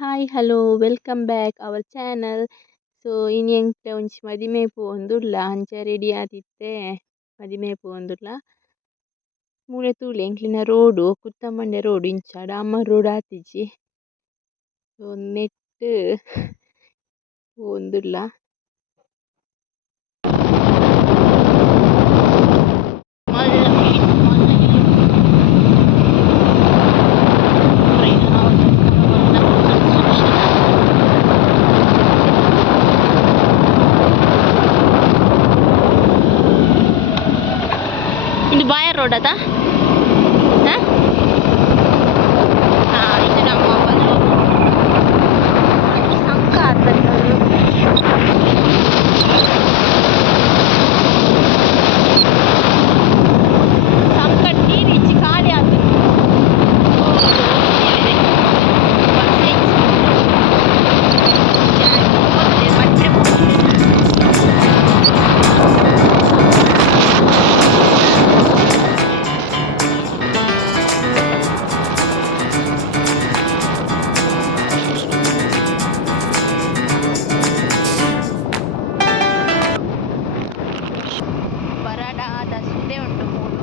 Hi hello welcome back our channel. So ಇನ್ನು ಎಂಕ್ಲ ಒಂಜಿ ಮದಿಮೆ ಪೋವೊಂದುಲ್ಲ ಅಂಚ ರೆಡಿ ಆದಿತ್ತೆ ಮದಿಮೆ ಪೋವೊಂದುಲ್ಲ. ಮೂಲೆ ತೂಲೆ ಎಂಕ್ಲಿನ ರೋಡು ಕುತ್ತಮಂಡೆ ರೋಡ್ ಇಂಚ ಡಾಮರ್ ರೋಡ್ ಆತಿಜಿ. ಸೊ ನೆಟ್ ಪೋವೊಂದುಲ್ಲ. ಇದು ಬಾಯರ್ ರೋಡ್ ಅದ ಇದು ನಮ್ಮ ಸಂಕ ಸಂಕಟ ನೀರು ಇಚ್ಚಿ ಖಾಲಿ ಆಗ್ತದೆ. ಬರಡಾದ ಸುದೆ ಉಂಟು ಮೂರು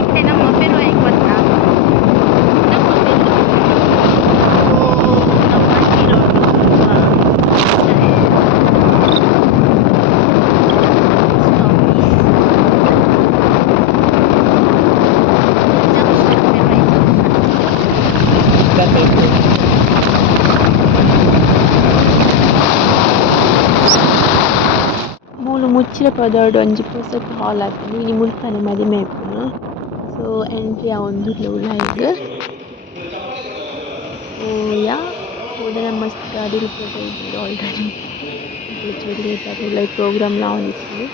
ಇತ್ತೆ ನಮ್ಮ ಪೆರು ಹೆಂಗ್ ಗೊತ್ತಾ, ನಮ್ಮ ಪೆರು ನಮ್ಮ ಹತ್ತಿರ ಮೂಲು ಮುಚ್ಚಿರ ಪದೋಡು ಒಂಜಿ ಪುಸ್ತಕ ಹಾಲ್ ಆತುಂಡು ಇನಿ ಮುಲ್ಪನೆ ಮದಿಮೆ ಇಪ್ಪುನು. ಸೊ ಎಂಟ್ರಿ ಆವೊಂದುಲ್ಲೆ ಉಲಾಯಿಡ್ ಯಾ ಓದನ ಮಸ್ತ್ ಗಾಡಿಲ್ ಫೋಟೋ ಇದ್ದಿದ್ದು ಆಲ್ರೆಡಿ ಚೂರು ಲೇಟ್ ಆಗಿ ಉಲಾಯಿ program ಲಾವೊಂದಿತ್ತು.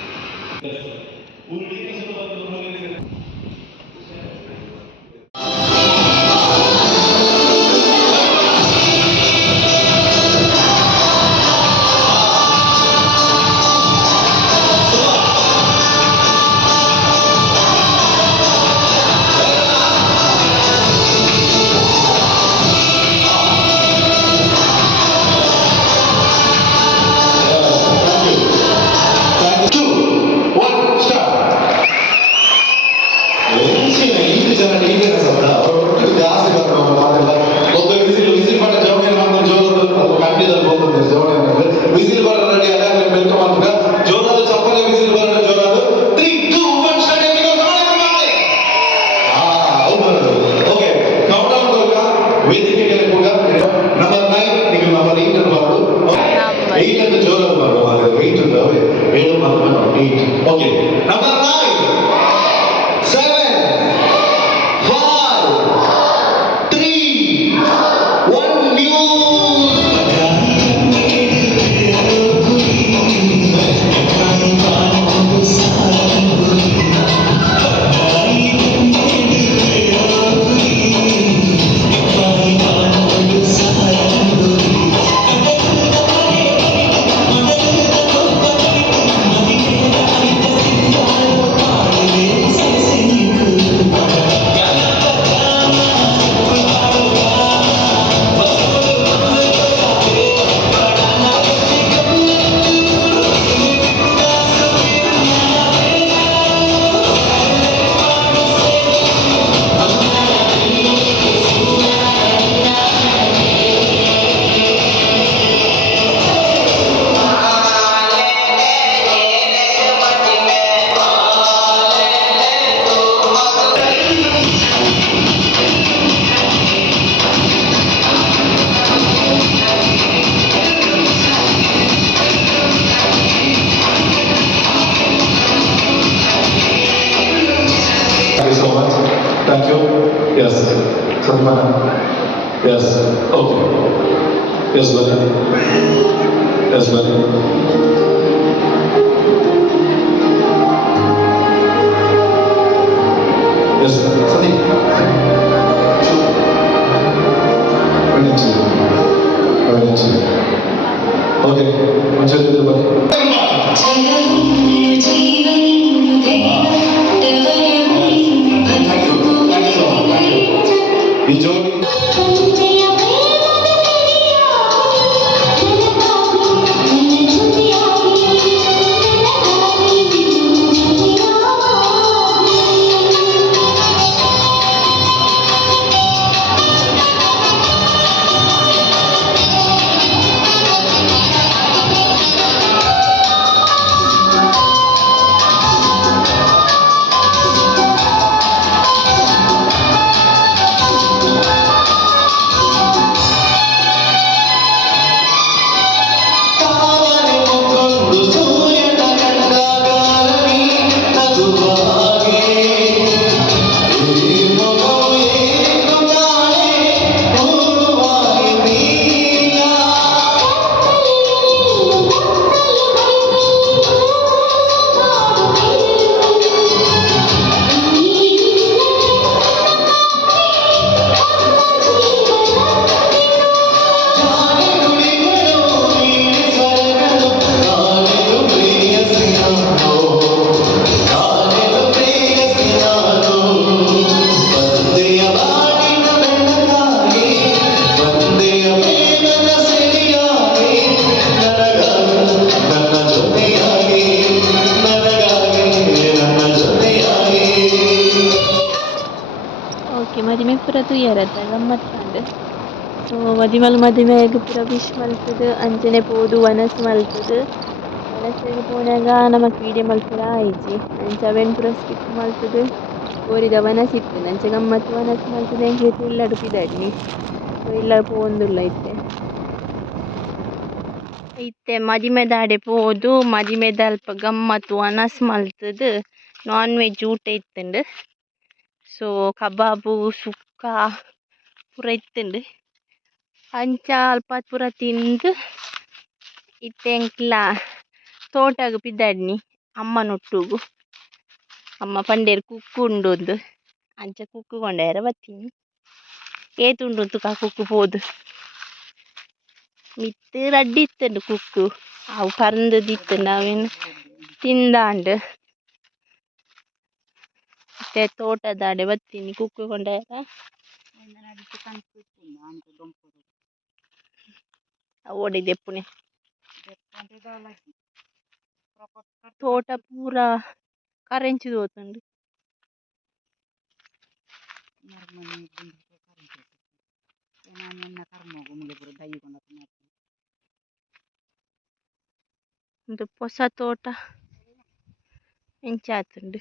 Thank you. Yes. Salman. Yes. Okay. Yes, buddy. Yes, buddy. Yes, Sadiq. Okay. What's your name, buddy? ಈ ಜೋಡಿ ಪೂರ ತೂಯರತ್ತ ಗಮ್ಮತ್ ಪಂಡ್. ಸೊ ಮದಿಮೆಗ್ ಪೂರ ವಿಶ್ ಮಲ್ತುದು ಅಂಚನೆ ಪೋದು ವನಸ್ ಮಲ್ತುದು. ವನಸ್ಸಿಗೆ ಪೋನಾಗ ನಮಕ್ ವೀಡಿಯೋ ಮಲ್ಪುರ ಆಯ್ಚಿ ಅಂಚ ಅವೆನ್ ಪೂರ ಸ್ಕಿಪ್ ಮಲ್ತುದು ಓರಿಗ ವನಸ್ ಇತ್ತು ಅಂಚ ಗಮ್ಮತ್ ವನಸ್ ಮಲ್ತುದು ಎಂಕ್ಲೆ ತುಳ್ಳಡ್ ಪಿದಡ್ನಿ. ಸೊ ಇಲ್ಲ ಪೋವೊಂದುಲ್ಲ ಇತ್ತೆ ಮದಿಮೆ ದಾಡೆ ಪೋದು ಮದಿಮೆದ ಅಲ್ಪ ಗಮ್ಮತ್ ವನಸ್ ಮಲ್ತುದು ನಾನ್ ವೆಜ್ ಊಟ ಇತ್ತುಂಡು. ಸೊ ಕಬಾಬು ಸುಕ್ಕ ಪೂರ ಇತ್ತುಂಡು. ಅಂಚ ಅಲ್ಪ ಪೂರ ತಿಂದು ಇತ್ತೆ ಎಂಕ್ಲ ತೋಟಗ್ ಪಿದಡ್ನಿ ಅಮ್ಮನೊಟ್ಟುಗು. ಅಮ್ಮ ಪಂಡೆರ್ ಕುಕ್ಕು ಉಂಡೊಂದು ಅಂಚ ಕುಕ್ಕು ಕೊಂಡಾಯರ ಬತ್ತಿನಿ. ಏತುಂಡು ತುಕ ಕುಕ್ಕು ಪೋದು ಮಿತ್ತ್ ರಡ್ಡ್ ಇತ್ತುಂಡು ಕುಕ್ಕು. ಅವು ಪರಂದುದಿತ್ತುಂಡು ಅವೆನ್ ತಿಂದಾಂಡ್ ಇತ್ತೆ ತೋಟದಾಡೆ ಬತ್ತಿನಿ ಕುಕ್ಕು ಕೊಂಡಾಯರ. ಓಡಿ ದೆಪ್ಪುನೆ ತೋಟ ಪೂರ ಕರೆಂಚಿ ತೋತುಂಡು. ಒಂದು ಹೊಸ ತೋಟ ಎಂಚಾತುಂಡು.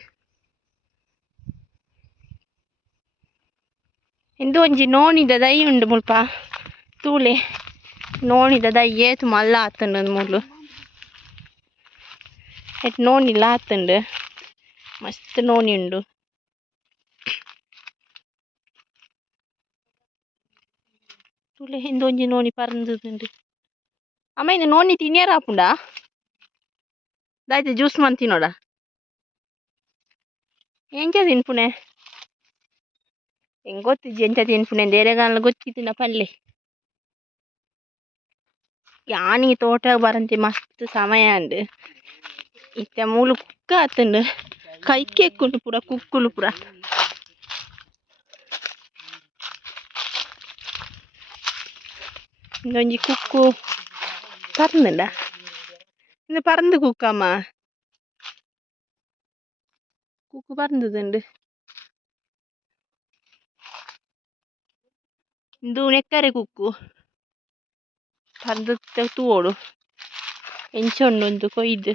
ಇಂದು ಒಂಜಿ ನೋಣಿದ ದೈ ಉಂಡು ಮುಲ್ಪ ತೂಲೆ. ನೋಣಿದ ದೈ ಏತು ಮಲ್ಲ ಆತುಂಡು ಮೂಲು ಎಟ್ ನೋಣಿಲ ಆತುಂಡು. ಮಸ್ತ್ ನೋಣಿ ಉಂಡು. ತೂಲೆ ಇಂದು ಒಂಜಿ ನೋಣಿ ಪರಂದುದುಂಡು. ಅಮ್ಮ ಇಂದು ನೋಣಿ ತಿನಿಯರ ಆಪುಂಡ ದಾಯ್ತ ಜ್ಯೂಸ್ ಮನ್ ತಿನ್ನೋಡ ಎಂಚ ತಿನ್ಪುನೆ ಎಂಗ್ ಗೊತ್ತಿಜ್ಜಿ ಎಂಚ ತಿನ್ಪುನೆ ದೇರೆಗಾನ್ಲ ಗೊತ್ತಿತ್ತಿನ ಪಲ್ಲೆ. ಯಾನಿ ತೋಟಗ್ ಬರಂತೆ ಮಸ್ತ್ ಸಮಯ ಉಂಡು. ಇತ್ತೆ ಮೂಲು ಕುಕ್ಕ ಆತುಂಡು ಕೈಕೆ ಎಕ್ಕುಂಡು ಪೂರ ಕುಕ್ಕುಲು ಪೂರ. ಇಂದೊಂಜಿ ಕುಕ್ಕು ಪರ್ಂದುಂಡ ಇಂದು ಪರಂದು ಕುಕ್ಕಮ್ಮ ಕುಕ್ಕು ಪರಂದುದುಂಡು. ಇಂದು ನೆಕ್ಕರೆ ಕುಕ್ಕು ಪರ್ದು ತೂವೋಡು ಎಂಚೊಂಡು ಕೊಯ್ದು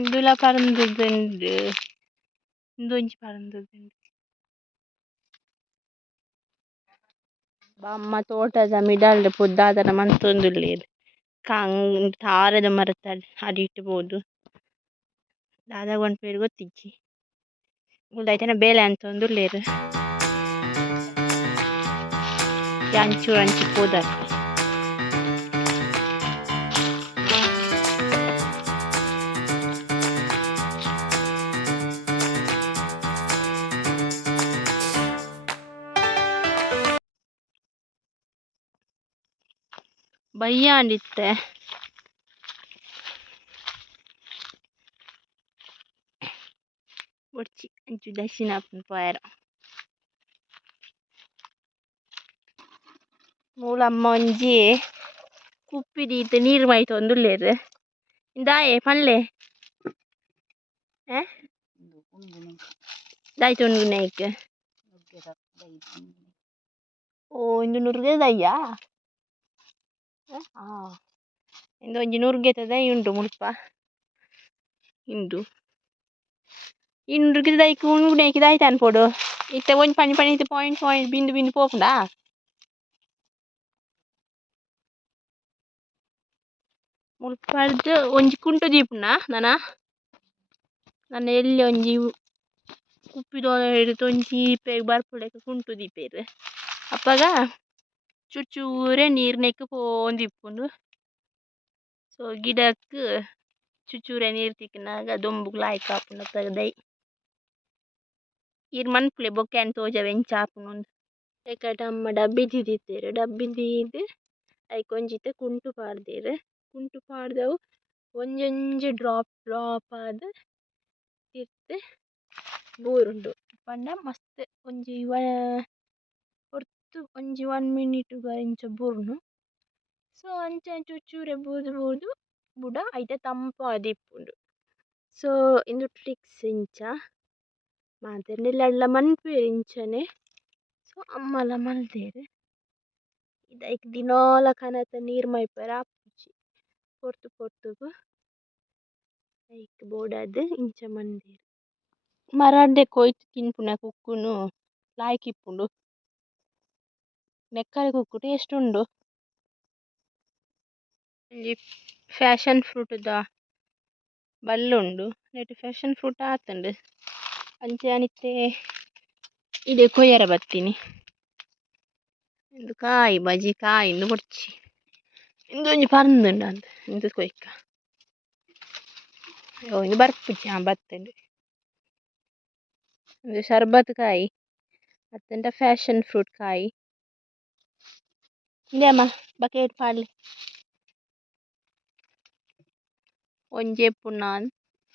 ಇಂದುಲ ಪರಂದುದುಂಡು. ಇಂದೊಂಜಿ ಪರಂದುದುಂಡು. ಅಮ್ಮ ತೋಟದ ಮಿಡಲ್ಡ್ ಪೊದ್ದಾದನ ಮಂತೊಂದುಲ್ಲೆರ್. ತಾರೆದ ಮರತ ಅಡಿಟ್ ಬೋಡು ದಾದ ಪನ್ಪೆರ್ ಗೊತ್ತಿಜ್ಜಿ ಉಂದೈತನ ಬೇಲೆ ಅಂತೊಂದುಲ್ಲೆರ್. ಅಂಚೂರು ಅಂಚಿ ಪೋದರ್ ಬಯ್ಯಾಂಡಿತ್ತೆ ಒಡ್ಚಿ ಅಂಚು ದಶಿನಾಪುನ ಪಾಯರ. ಮೂಲಮ್ಮ ಒಂಜಿ ಕುಪ್ಪಿ ದೀತ್ ನೀರು ಮೈತೊಂದುಲ್ಲೆರ್. ದಾಯೆ ಪನ್ಲೆ ದಾಯ್ತ ಉನ್ಗುನೈಕ್ ಓ ಇಂದು ನುರ್ಗದ ದಯ್ಯಾ. ಇಂದು ಒಂಜಿ ನುರ್ಗೆತ ದೈ ಉಂಡು ಮುಲ್ಪ ಇಂದು ಈ ನುರ್ಗದ ದೈಕ್ ಉನ್ಗುನೈಕ್ ದಾಯ್ತ ಅನ್ಪೊಡು ಇತ್ತೆ ಒಂಜಿ ಪಣಿ ಪಣಿ ಇತ್ತೆ ಪಾಯಿಂಟ್ ಪಾಯಿಂಟ್ ಬಿಂದು ಬಿಂದು ಪೋಪುಂಡಾ. ಮುಲ್ಪರ್ದ್ ಒಂಜಿ ಕುಂಟು ದೀಪುನ ನನ್ನ ಎಲ್ಲಿ ಒಂಜಿ ಕುಪ್ಪಿದೊಳ ಹಿಡಿದು ಒಂಜಿ ಈಪೆಗ್ ಬರ್ಪುಡೆಗ್ ಕುಂಟು ದೀಪೆರ್ ಅಪ್ಪಗ ಚೂಚೂರೆ ನೀರ್ ನೆಕ್ ಪೋಂದಿಪ್ಪುಂಡು. ಸೊ ಗಿಡಕ್ ಚೂಚೂರೆ ನೀರ್ ತಿಕ್ಕುನಾಗ ದೊಂಬುಗ್ ಲಾಯ್ಕ್ ಆಪುಂಡು ಅಪ್ಪಗ ದೈ ಈರ್ ಮನ್ಪುಲೆ ಬೊಕ್ಕೆನ್ ತೋಜಾವ್ ಎಂಚ ಆಪುಂಡು. ಐಕಟ ಅಮ್ಮ ಡಬ್ಬಿ ದೀದಿತ್ತೆರ್. ಡಬ್ಬಿ ದೀದ್ ಐಕ್ ಒಂಜಿತ್ತ ಕುಂಟು ಪಾಡ್ದೆರ್. ಕುಂಟು ಪಾಡ್ದವು ಒಂಜೊಂಜಿ ಡ್ರಾಪ್ ಡ್ರಾಪ್ ಆದ್ ತಿರ್ತ್ ಬೂರುಂಡು ಪಂಡ ಮಸ್ತ್ ಒಂಜಿ ಒರ್ತು ಒಂಜಿ 1 ಮಿನಿಟ್ಗ ಇಂಚ ಬೂರ್ನು. ಸೊ ಅಂಚ ಚೂಚೂರೆ ಬೂದು ಬೂದು ಬುಡ ಐತ ತಂಪಾದಿಪ್ಪುಂಡು. ಸೊ ಇಂದು ಟ್ರಿಕ್ಸ್ ಇಂಚ ಮಾತೆರ್ನೆಲ್ಲ ಮನ್ಪುವೆರ್ ಇಂಚನೆ. ಸೊ ಅಮ್ಮಲ ಮಲ್ದೆರ್ ಇದೈಕ್ ದಿನಾಲ ಕನತ ನೀರ್ ಮೈಪರೆ ಆಪುಜಿ ಪೊರ್ತು ಪೊರ್ತುಗು ಐಕ್ ಬೋಡಾದ್ ಇಂಚ ಮಂದೆರ್. ಮರಡ್ಡೆ ಕೊಯ್ತು ತಿನ್ಪುನ ಕುಕ್ಕುನು ಲಾಯ್ಕಿಪ್ಪುಂಡು. ನೆಕ್ಕರೆ ಕುಕ್ಕು ಟೇಸ್ಟ್ ಉಂಡು. ಒಂಜಿ ಫ್ಯಾಷನ್ ಫ್ರೂಟ್ ದ ಬಲ್ಲುಂಡು ನೆಟ್ ಫ್ಯಾಷನ್ ಫ್ರೂಟ್ ಆತುಂಡು ಅಂಚೆ ಅನಿತ್ತೆ ಇಡೆ ಕೊಯ್ಯರೆ ಬತ್ತಿನಿ. ಇಂದು ಕಾಯಿ ಬಜಿ ಕಾಯಿ ಇಂದು ಕೊರ್ಚಿ ಇಂದು ಒಂಜಿ ಪರಂದುಂಡು ಅಂದ್ ಇಂದು ಕೊಯ್ಕ ಓ ಇಂದು ಬರ್ಪುಜಿ ಬತ್ತುಂಡು. ಇಂದು ಶರ್ಬತ್ ಕಾಯಿ ಅತ್ತಂಡ ಫ್ಯಾಷನ್ ಫ್ರೂಟ್ ಕಾಯಿ ಇಂದೇಮ ಬಕೆಟ್ ಪಾಡ್ಲಿ ಒಂಜಿ ಎಪ್ಪುಂಡು ನಾನ್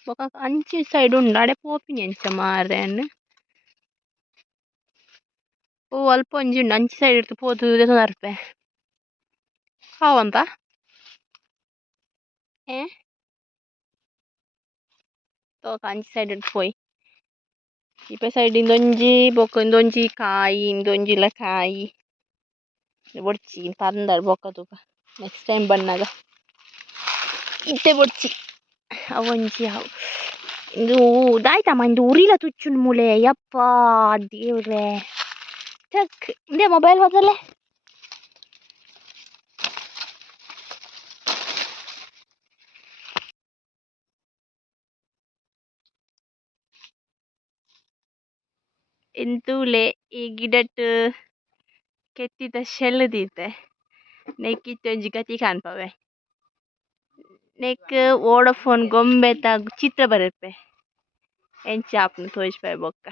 ಬೊಕ ಅಂಚಿ ಸೈಡ್ ಉಂಡು ಆಡೆ ಪೋಪಿನಿ ಅಂಚ ಮಾರೆನ್ ಓ ಅಲ್ಪ ಒಂಜಿ ಉಂಡು ಅಂಚಿ ಸೈಡ್ ಇರ್ತ್ ಪೋದು ದೆತೊನರ್ಪೆ ಕಾವಂತ ಏ ತೋಕ ಅಂಚಿ ಸೈಡ್ ಇರ್ತ್ ಪೋಯ್ ಇಪ್ಪೆ ಸೈಡ್ ಇಂದೊಂಜಿ ಬೊಕ ಇಂದೊಂಜಿ ಕಾಯಿ ಇಂದೊಂಜಿಲ ಕಾಯಿ ಬೊಡ್ಚಿ ಪಂದರ್ ಬೊಕ ತುಕ ನೆಕ್ಸ್ಟ್ ಟೈಮ್ ಬನ್ನಗ ಇತ್ತೆ ಬೊಡ್ಚಿ ಅವೊಂಜಿ ಅವು ಇಂದು ದಾಯ್ತಮ್ಮ ಇಂದು ಉರಿಲ ತುಚ್ಚುಂಡು ಮೂಲೆ ಯಪ್ಪ ದೇವ್ರೆ ಚಕ್ ಇಂದೆ ಮೊಬೈಲ್ ಬದಲೆ ಎಂತೂಲೆ ಈ ಗಿಡಟ್ ಕೆತ್ತಿದ ಶೆಲ್ ದೀತೆ ನೆಕ್ಕಿತ್ತೆ ಒಂಜಿ ಗತಿ ಕಾಣ್ಪವೆ ನೆಕ್ ವೋಡಫೋನ್ ಗೊಂಬೆತ ಚಿತ್ರ ಬರೆರ್ಪೆ ಎಂಚ ಆಪುಂಡು ತೋಜ್ಪಾಯೆ ಬೊಕ್ಕ.